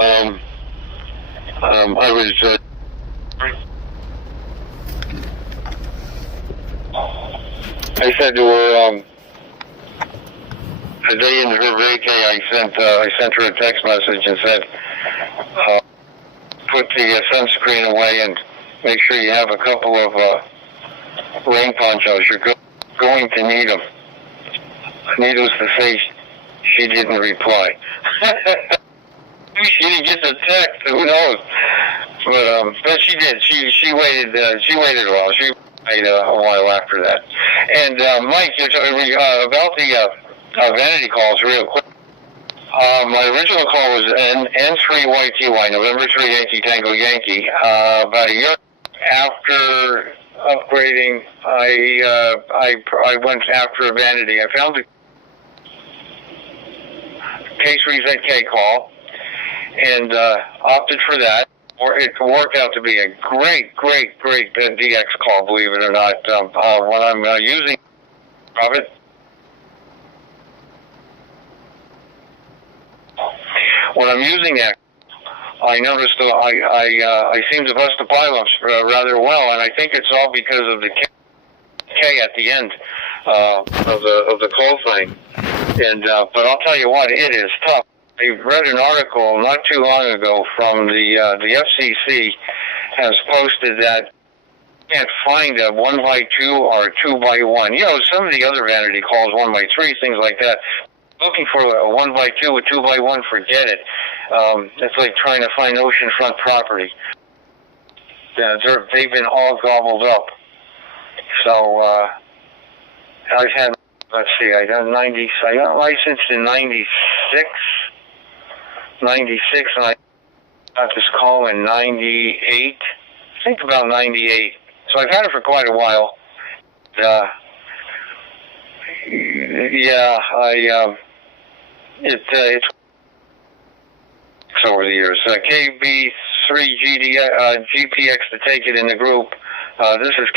I was, I said to her, the day in her vacay, I sent her a text message and said, put the sunscreen away and make sure you have a couple of rain ponchos. You're going to need them. Needless to say, she didn't reply. She didn't get the text. Who knows? But she did. She waited. She waited a while. She waited a while after that. And Mike, you're talking about the vanity calls real quick. My original call was N3YTY, November 3 Yankee Tango Yankee. About a year after upgrading, I went after a vanity. I found the case reset K call and opted for that. It worked out to be a great DX call, believe it or not. When I'm using it, when I'm using that, I noticed I seem to bust the pile-ups rather well, and I think it's all because of the K at the end of the call thing. And but I'll tell you what, it is tough. I read an article not too long ago from the FCC has posted that you can't find a 1x2 or a 2x1. You know, some of the other vanity calls 1x3, things like that. Looking for a 1x2, a 2x1, forget it. It's like trying to find oceanfront property. They've been all gobbled up. So I've had, let's see, I got licensed in 96, and I got this call in 98. I think about 98. So I've had it for quite a while. It's over the years. KB3 GPX to take it in the group. This is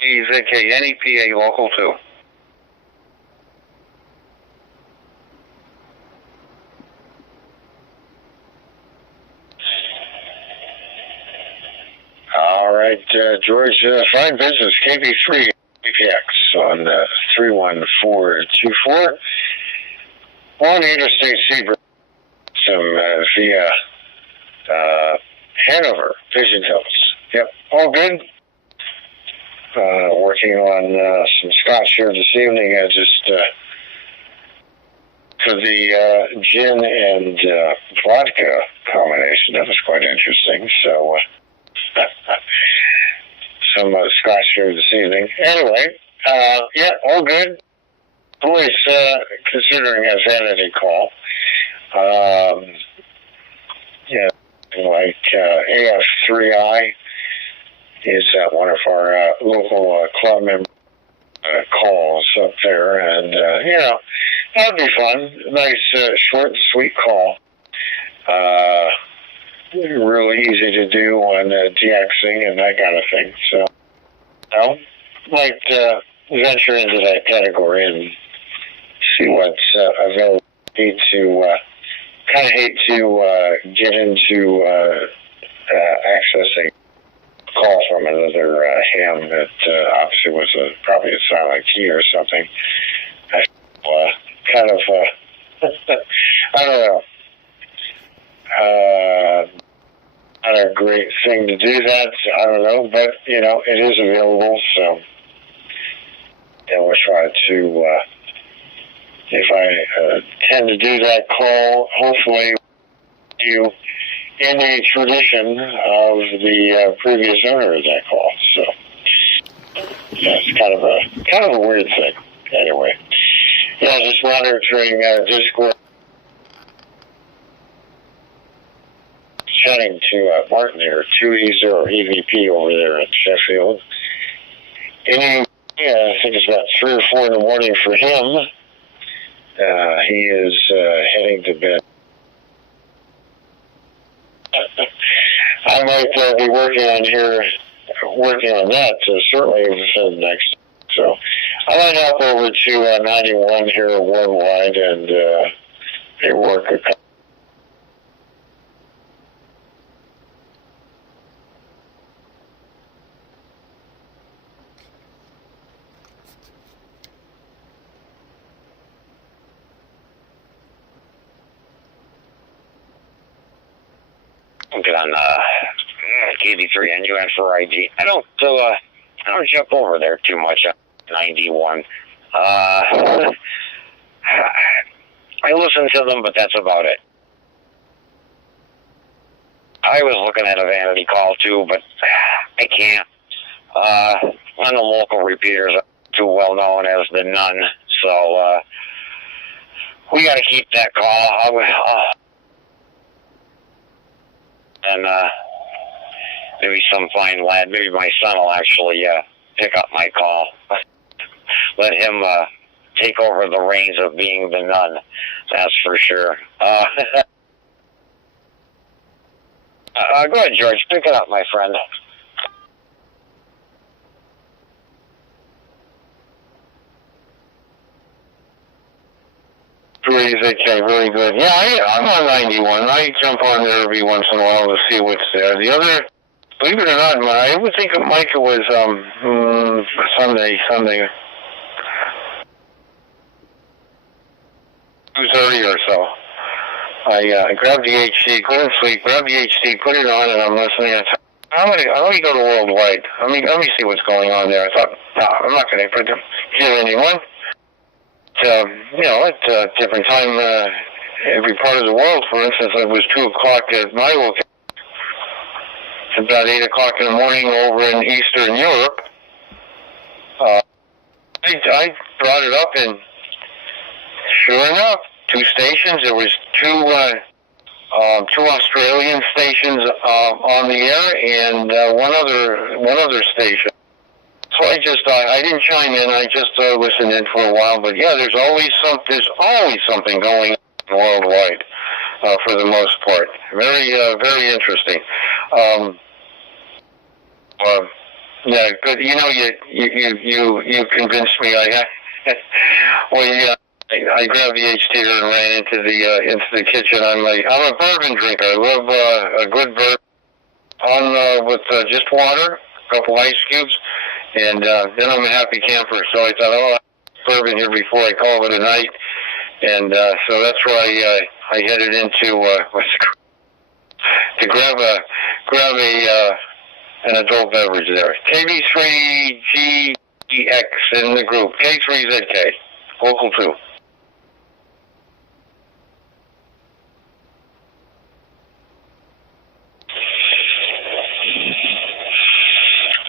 KBZK NEPA Local 2. All right, George, fine business. KB3 GPX on 31424. On Interstate Seabird, via Hanover, Pigeon Hills. Yep, all good. Working on some scotch here this evening. Just for the gin and vodka combination. That was quite interesting. So, some scotch here this evening. Anyway, yeah, all good. Always considering a vanity call. Yeah, like AF3I is one of our local club member calls up there, and you know, that'd be fun. Nice, short and sweet call. Really easy to do on DXing and that kind of thing. So, you know, might venture into that category and see what's available. Kind of hate to get into accessing a call from another ham that obviously was probably a silent key or something. Kind of, I don't know. Not a great thing to do that. I don't know, but you know, it is available. So, yeah, we'll try to. If I tend to do that call, hopefully you in the tradition of the previous owner of that call. So yeah, it's kind of a weird thing. Anyway, yeah, just monitoring Discord, chatting to Martin here, 2E0 EVP over there at Sheffield. I think it's about 3 or 4 in the morning for him. He is heading to bed. I might be working on that certainly within the next. So I might hop over to 91 here worldwide and work I'll get on KB3 and UN for ID. I don't jump over there too much on 91. I listen to them, but that's about it. I was looking at a vanity call too, but I can't. One of the local repeaters are too well known as the Nun, so we got to keep that call. And maybe some fine lad, maybe my son will actually pick up my call. Let him take over the reins of being the Nun, that's for sure. Go ahead, George. Pick it up, my friend. Okay, very good. Yeah, I'm on 91. I jump on there every once in a while to see what's there. The other, believe it or not, I would think of Micah was Sunday. 2:30 or so. I grabbed the HD, couldn't sleep, grabbed the HD, put it on, and I'm listening. I thought, let me go to Worldwide. Let me see what's going on there. I thought, no, I'm not going to hear anyone. At a different time, every part of the world, for instance, it was 2 o'clock at my location. It's about 8 o'clock in the morning over in Eastern Europe. I brought it up, and sure enough, 2 stations. There was 2 Australian stations on the air, and one other station. So I didn't chime in. I just listened in for a while. But yeah, there's always something going on worldwide, for the most part. Very interesting. Yeah, good. You convinced me. I grabbed the HT and ran into the kitchen. I'm a bourbon drinker. I love a good bourbon with just water, a couple ice cubes, and then I'm a happy camper. So I thought, I'll have bourbon here before I call it a night, and so that's why I headed into to grab an adult beverage there. KB3GEX in the group. K3ZK, local 2.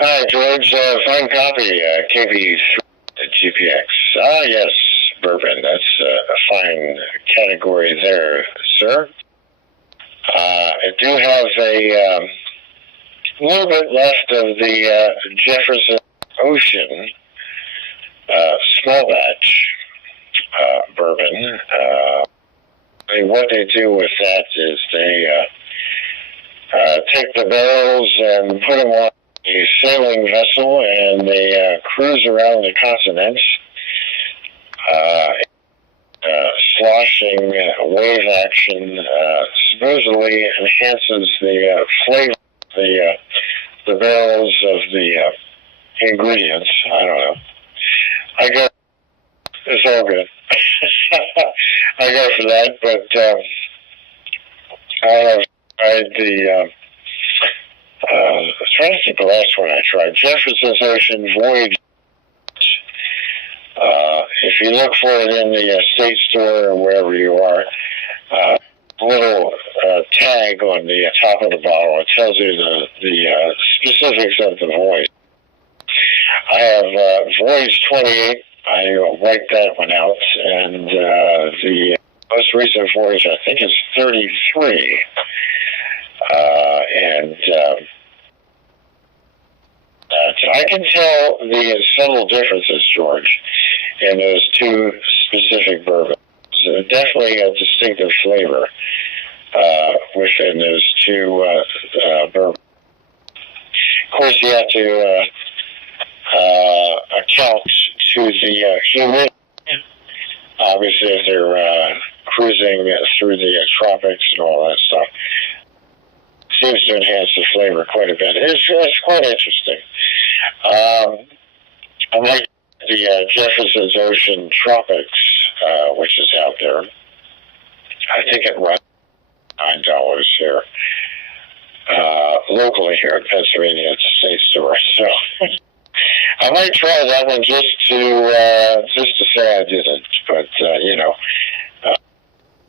Hi, George. Fine copy. KP GPX. Yes, bourbon. That's a fine category there, sir. I do have a little bit left of the Jefferson Ocean small batch bourbon. What they do with that is they take the barrels and put them on a sailing vessel, and they cruise around the continent, sloshing wave action supposedly enhances the flavor of the barrels of the ingredients. I don't know. It's all good. I go for that, but I have tried the I'm trying to think the last one I tried. Jefferson's Ocean Voyage. If you look for it in the state store or wherever you are, little tag on the top of the bottle, it tells you the specifics of the voyage. I have Voyage 28. I wiped that one out, and the most recent voyage I think is 33. I can tell the subtle differences, George, in those 2 specific bourbons. Definitely a distinctive flavor within those 2 bourbons. Of course, you have to account to the humidity. Obviously, if they're cruising through the tropics and all that stuff, seems to enhance the flavor quite a bit. It's quite interesting. I like the Jefferson's Ocean Tropics, which is out there. I think it runs $9 here. locally here in Pennsylvania at the state store. So I might try that one just to say I did it. But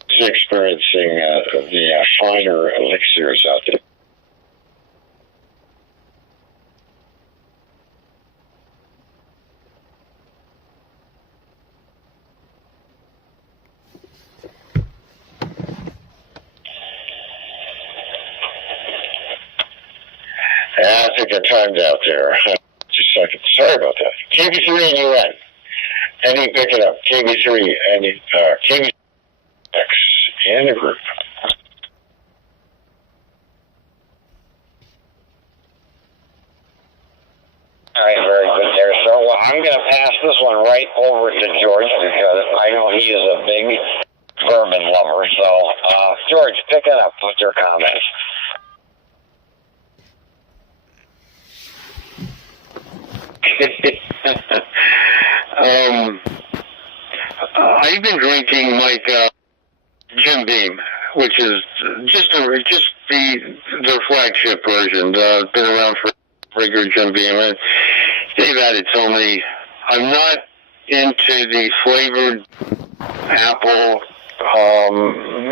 just experiencing the finer elixirs out there. I think I timed out there. Just a second. Sorry about that. KB3 and UN. Any pick it up. KB3 and KB6 and the group. All right, very good there. So I'm going to pass this one right over to George because I know he is a big bourbon lover. So, George, pick it up with your comments. I've been drinking like Jim Beam, which is just the flagship version. Been around for regular Jim Beam, and they've added so many. I'm not into the flavored apple.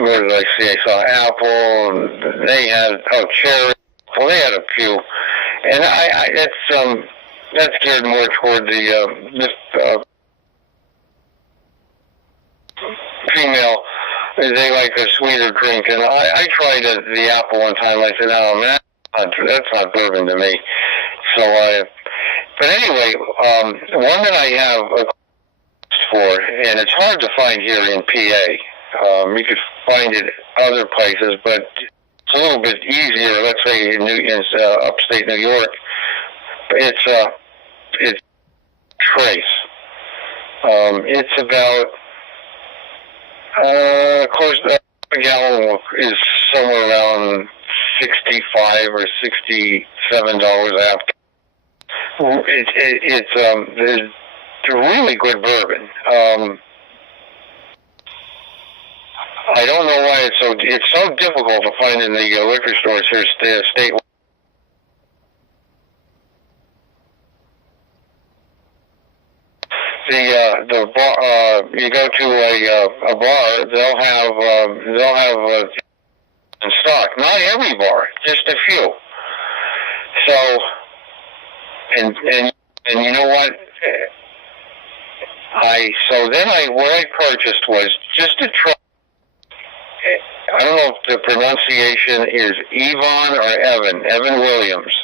What did I see? I saw apple, and they had cherry. Well, they had a few, and that's geared more toward the female. They like a sweeter drink, and I tried the apple one time. I said, "Oh man, that's not bourbon to me." So, but anyway, one that I have a for, and it's hard to find here in PA. You could find it other places, but it's a little bit easier. Let's say in upstate New York. It's Trace. It's about close to a gallon is somewhere around $65 or $67 after. It's a really good bourbon. I don't know why it's so difficult to find in the liquor stores here state. The bar, you go to a bar, they'll have in stock. Not every bar, just a few. So, and you know what? What I purchased was just to try. I don't know if the pronunciation is Yvonne or Evan Williams.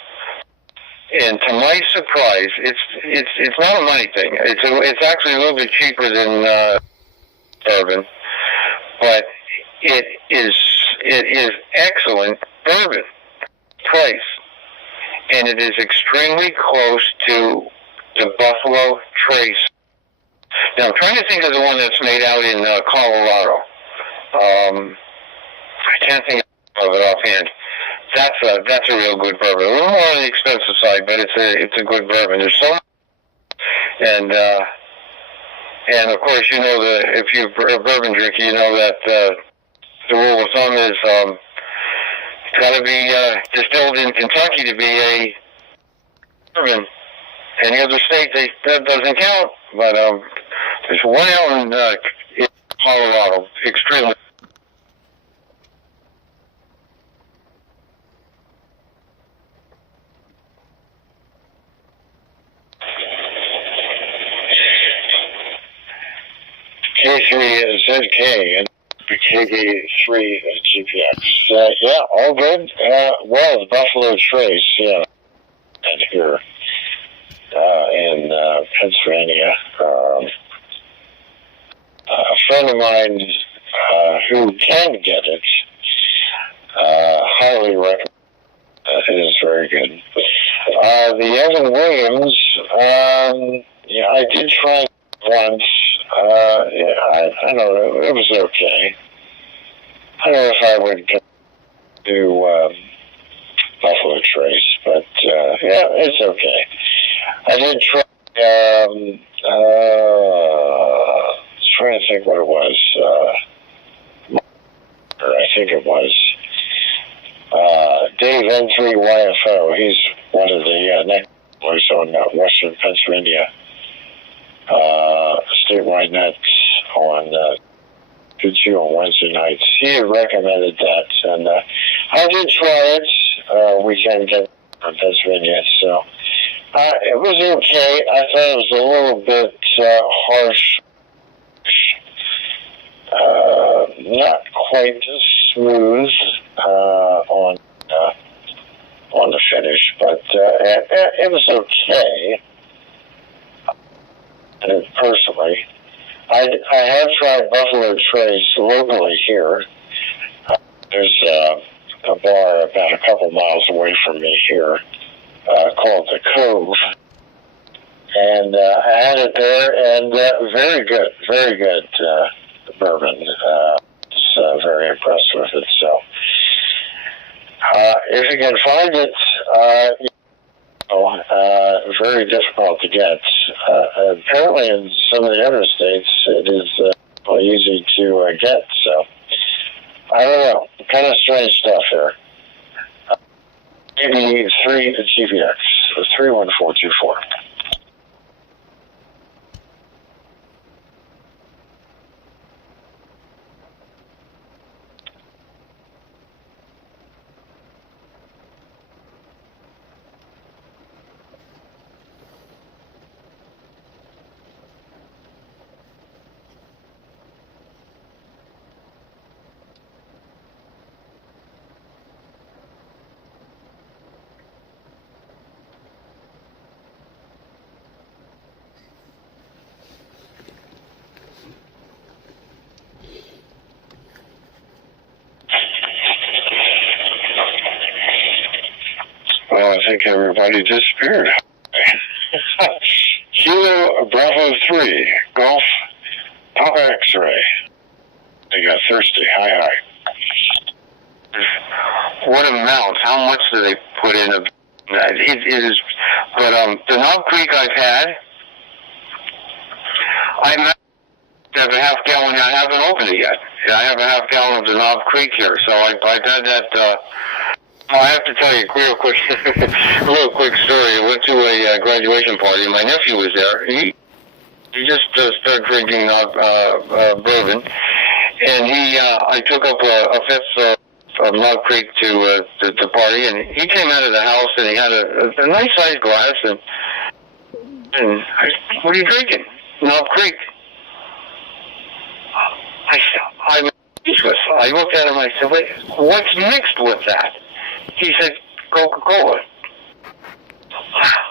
And to my surprise, it's not a money thing. It's actually a little bit cheaper than bourbon, but it is excellent bourbon price, and it is extremely close to the Buffalo Trace. Now I'm trying to think of the one that's made out in Colorado. I can't think of it offhand. That's a real good bourbon. A little more on the expensive side, but it's a good bourbon. There's so much, and of course if you're a bourbon drinker, you know that the rule of thumb is it's got to be distilled in Kentucky to be a bourbon. Any other state that doesn't count, but there's one out in Colorado, extremely. K3 ZK and KB3 GPX. Yeah, all good. Well, the Buffalo Trace, yeah, and here in Pennsylvania. A friend of mine who can get it highly recommend. It is very good. The Evan Williams, I did try once. I don't know. It was okay. I don't know if I would do Buffalo Trace, but yeah, it's okay. I did try. Trying to think what it was. I think it was Dave N3YFO. He's one of the next boys on Western Pennsylvania statewide nets on Pitchu on Wednesday nights. He had recommended that, and I did try it weekend in Pennsylvania, so it was okay. I thought it was a little bit harsh, not quite as smooth on the finish, but it was okay. And personally, I have tried Buffalo Trace locally here. There's a bar about a couple miles away from me here called The Cove. And I had it there, and very good bourbon. Was very impressed with it. So if you can find it, very difficult to get. Apparently in some of the other states it is easy to get, so I don't know. Kind of strange stuff here. Maybe 3 GPX, 31424. Well, I think everybody disappeared. Kilo Bravo 3, Golf, Papa X-Ray. They got thirsty. Hi. What amount? How much do they put in? It is, but the Knob Creek I've had, I have a half gallon. I haven't opened it yet. I have a half gallon of the Knob Creek here, so I've had that. I have to tell you a real quick story. I went to a graduation party. My nephew was there. He just started drinking bourbon, and I took up a fifth of Knob Creek to the party, and he came out of the house and he had a nice sized glass, and I said, "What are you drinking?" Knob Creek. I was speechless. I looked at him. I said, "Wait, what's mixed with that?" He said, "Coca-Cola."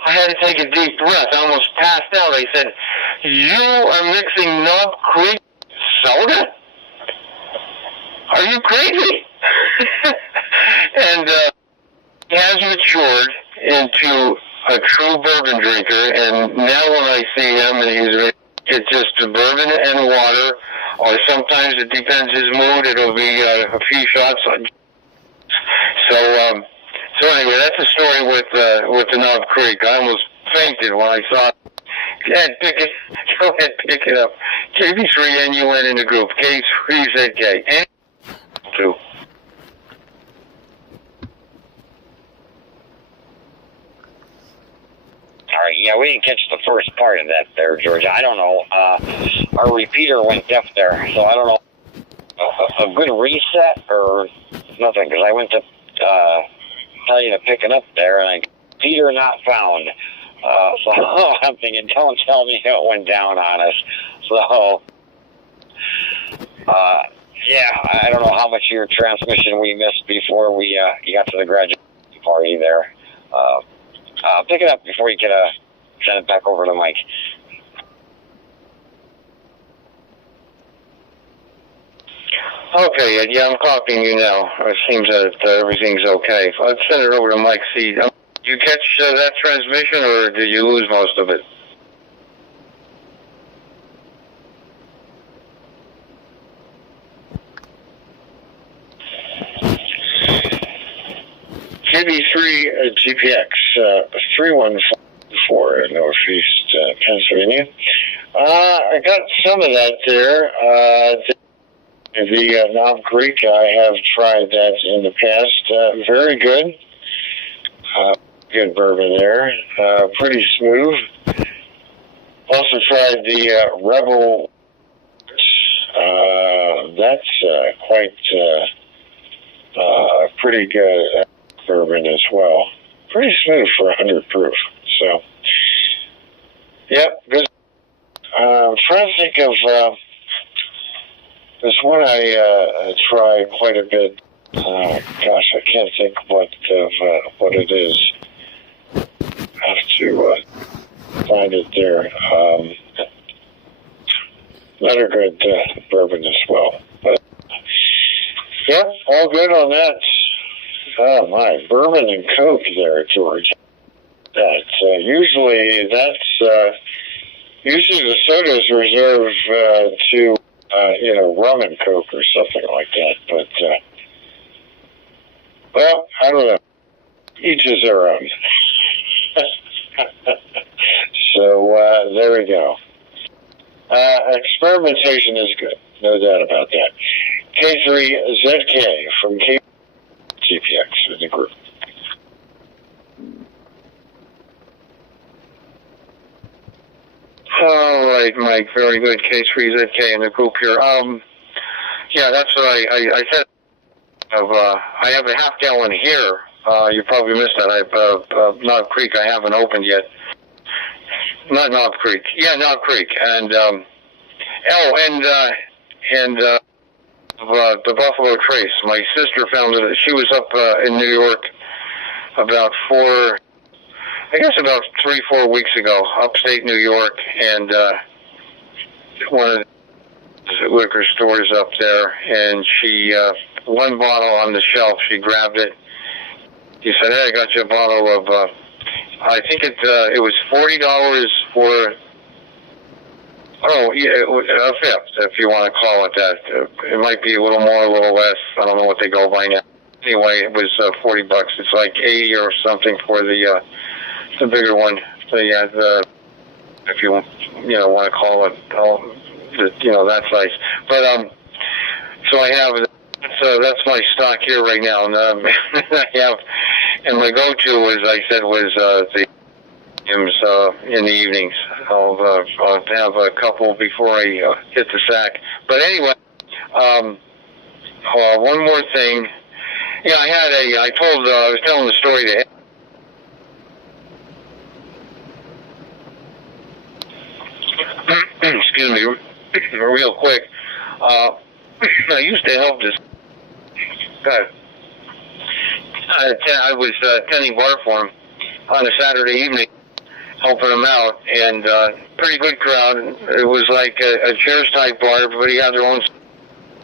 I had to take a deep breath. I almost passed out. I said, "You are mixing Knob Creek soda? Are you crazy?" And he has matured into a true bourbon drinker, and now when I see him, and it's just bourbon and water, or sometimes it depends his mood. It'll be a few shots. So anyway, that's the story with the Knob Creek. I almost fainted when I saw it. Go ahead, pick it up. KB3 NUN in the group. K3ZK. And 2. All right, yeah, we didn't catch the first part of that there, George. I don't know. Our repeater went deaf there, so I don't know. A good reset or nothing, because I went to tell you to pick it up there, and repeater not found. So I'm thinking, don't tell me it went down on us. So, yeah, I don't know how much of your transmission we missed before we got to the graduation party there. Pick it up before you can send it back over to Mike. Okay, yeah, I'm copying you now. It seems that everything's okay. Let's send it over to Mike C. Did you catch that transmission, or did you lose most of it? KB3 GPX 314 in Northeast Pennsylvania. I got some of that there. The Knob Creek, I have tried that in the past. Very good. Good bourbon there. Pretty smooth. Also tried the Rebel. That's quite pretty good bourbon as well. Pretty smooth for 100 proof. So, yep, good. I'm trying to think of there's one I try quite a bit. Gosh, I can't think what it is. I have to find it there. Another good bourbon as well. But yeah, all good on that. Oh my, bourbon and Coke there, George. Usually the soda is reserved to rum and Coke or something like that. But well, I don't know. Each is their own. So there we go. Experimentation is good, no doubt about that. K3ZK from KGPX in the group. All right, Mike. Very good. K3ZK in the group here. Yeah, that's what I said. I have a half gallon here. You probably missed that. Knob Creek I haven't opened yet. Not Knob Creek. Yeah, Knob Creek. And the Buffalo Trace. My sister found it. She was up in New York about 3-4 weeks ago, upstate New York, and one of the liquor stores up there, and she one bottle on the shelf. She grabbed it. He said, "Hey, I got you a bottle of." I think it was $40 for. Oh, yeah, a fifth, if you want to call it that. It might be a little more, a little less. I don't know what they go by now. Anyway, it was $40. It's like 80 or something for the bigger one. The if you want to call it, that size. But so I have. That's my stock here right now, and I have. And my go-to, as I said, was the in the evenings. I'll have a couple before I hit the sack. But anyway, one more thing. Yeah, I was telling the story to excuse me, real quick. I used to help this guy. I was tending bar for him on a Saturday evening, helping him out, and pretty good crowd. It was like a Cheers type bar. Everybody had their own.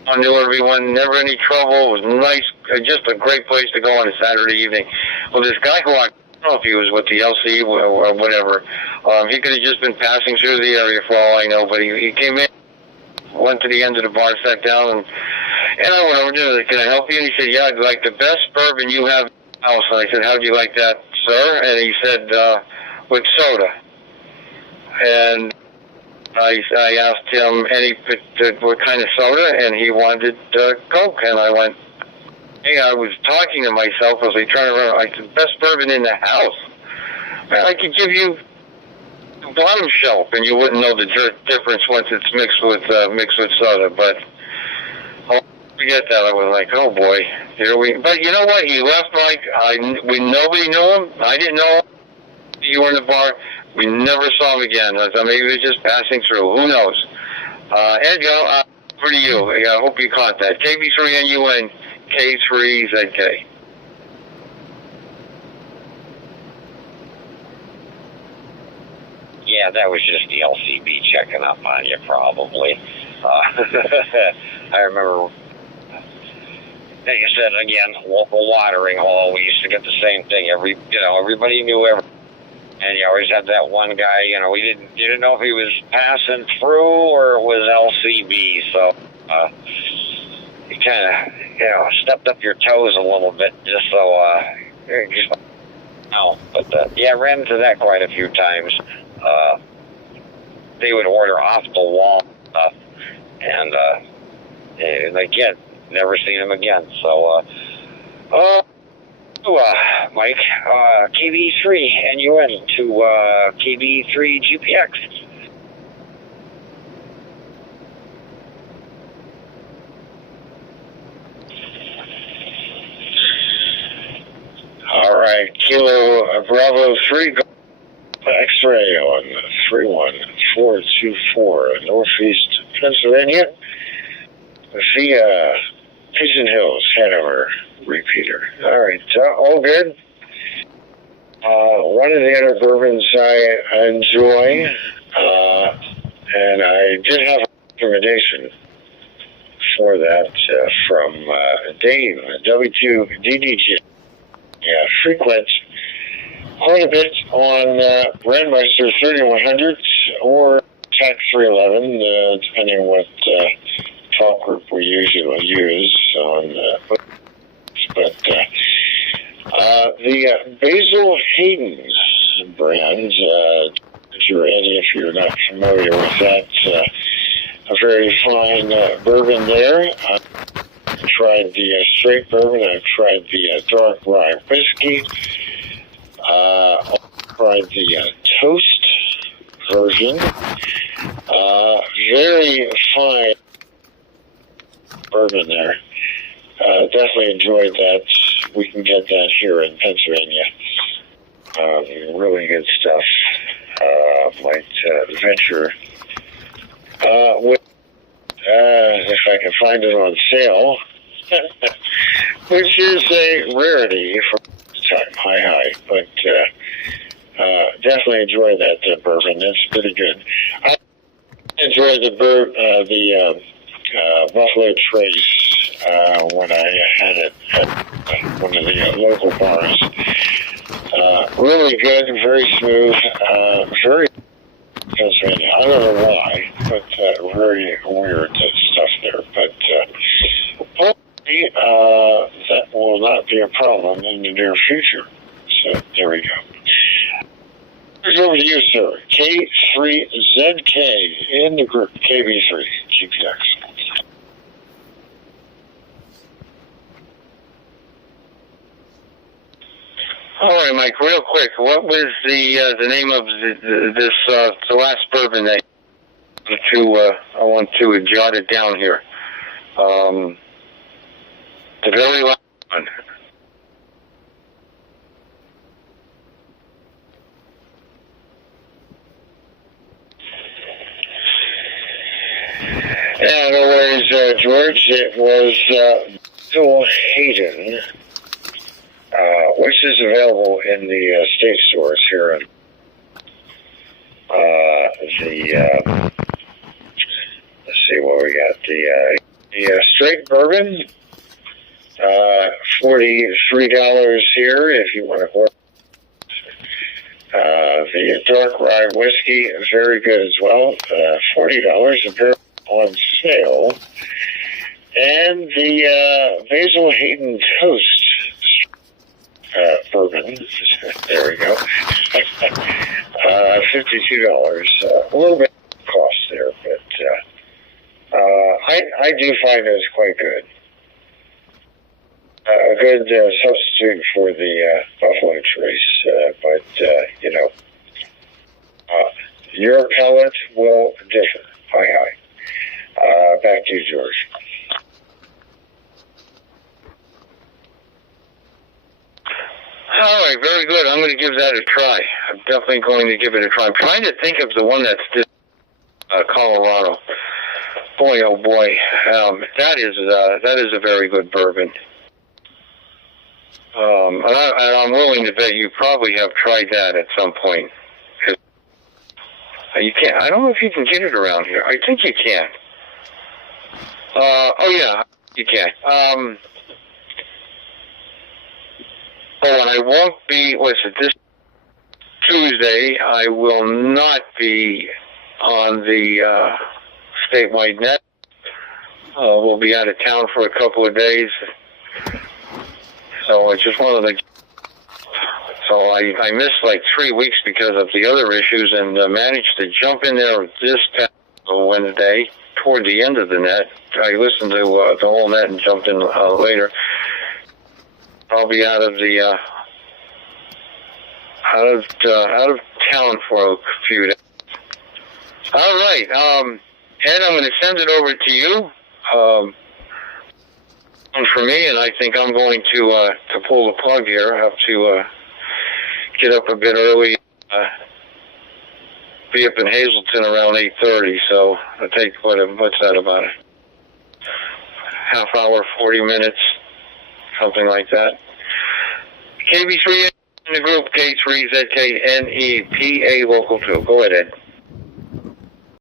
I knew everyone, never any trouble. It was nice, just a great place to go on a Saturday evening. Well, this guy who I don't know if he was with the LC or whatever. He could have just been passing through the area for all I know, but he came in, went to the end of the bar, sat down, and I went over to him, "Can I help you?" And he said, "Yeah, I'd like the best bourbon you have in the house." And I said, "How do you like that, sir?" And he said, "With soda." And I asked him what kind of soda, and he wanted Coke. And I went, "Hey, I was talking to myself as I turned around. I said, best bourbon in the house. I could give you the bottom shelf, and you wouldn't know the difference once it's mixed with soda." But I'll forget that. I was like, "Oh boy, here we." But you know what? He left like nobody knew him. I didn't know him. You were in the bar. We never saw him again. I thought maybe he was just passing through. Who knows? Edgo, over to you. I hope you caught that. KB3NUN, K3ZK. Yeah, that was just the LCB checking up on you, probably. I remember, like I said, again, local watering hole. We used to get the same thing. Everybody knew everything. And you always had that one guy, you didn't know if he was passing through or it was LCB. So you kind of, stepped up your toes a little bit just so, But yeah, I ran into that quite a few times. They would order off the wall stuff, and And again, never seen him again. So, Mike, KB3 NUN to KB3 GPX. All right, Kilo Bravo 3, X-ray on 31424, Northeast Pennsylvania, via Pigeon Hills, Hanover, repeater. All right, all good. One of the other bourbons I enjoy, and I did have a recommendation for that from Dave, W2DDG. Yeah, frequent quite a bit on Brandmeister 3100 or TAC 311, depending what talk group we usually use on. But the Basil Hayden brand, Eddie, if you're not familiar with that, a very fine bourbon there. I've tried the straight bourbon. I've tried the dark rye whiskey. I've tried the toast version. Very fine bourbon there. Definitely enjoyed that. We can get that here in Pennsylvania. Really good stuff. Might venture with if I can find it on sale, which is a rarity for this time, high, but definitely enjoy that bourbon. It's pretty good. I enjoyed the Buffalo Trace when I had it at one of the local bars. Really good, very smooth, very Pennsylvania. I don't know why, but very weird stuff there. But hopefully that will not be a problem in the near future. So there we go. Here's over to you, sir. K3ZK in the group, KB3 GPX. All right, Mike. Real quick, what was the name of this the last bourbon that I want to jot it down here? The very last one. Yeah, in other words, George, it was Bill Hayden, which is available in the state stores here in let's see what we got. The straight bourbon, $43 here if you want to order. The dark rye whiskey is very good as well, $40 a barrel on sale. And the Basil Hayden Toast bourbon, there we go, $52. A little bit of cost there, but I do find it quite good. A good substitute for the Buffalo Trace, but your palate will differ. Hi. Back to you, George. All right, very good. I'm going to give that a try. I'm definitely going to give it a try. I'm trying to think of the one that's Colorado. Boy, oh boy, that is a very good bourbon. And I'm willing to bet you probably have tried that at some point. You can't. I don't know if you can get it around here. I think you can. Oh yeah, you can. And I won't be. This Tuesday? I will not be on the statewide net. We'll be out of town for a couple of days. So it's just one of the. So I missed like 3 weeks because of the other issues, and managed to jump in there this past Wednesday. toward the end of the net. I listened to the whole net and jumped in later. I'll be out of town for a few days. All right, Ed, I'm going to send it over to you. For me, and I think I'm going to pull the plug here. I have to get up a bit early. Be up in Hazleton around 8:30. So I take what's that, about a half hour, 40 minutes, something like that. KB3 in the group, K3ZKNEPA local 2. Go ahead, Ed.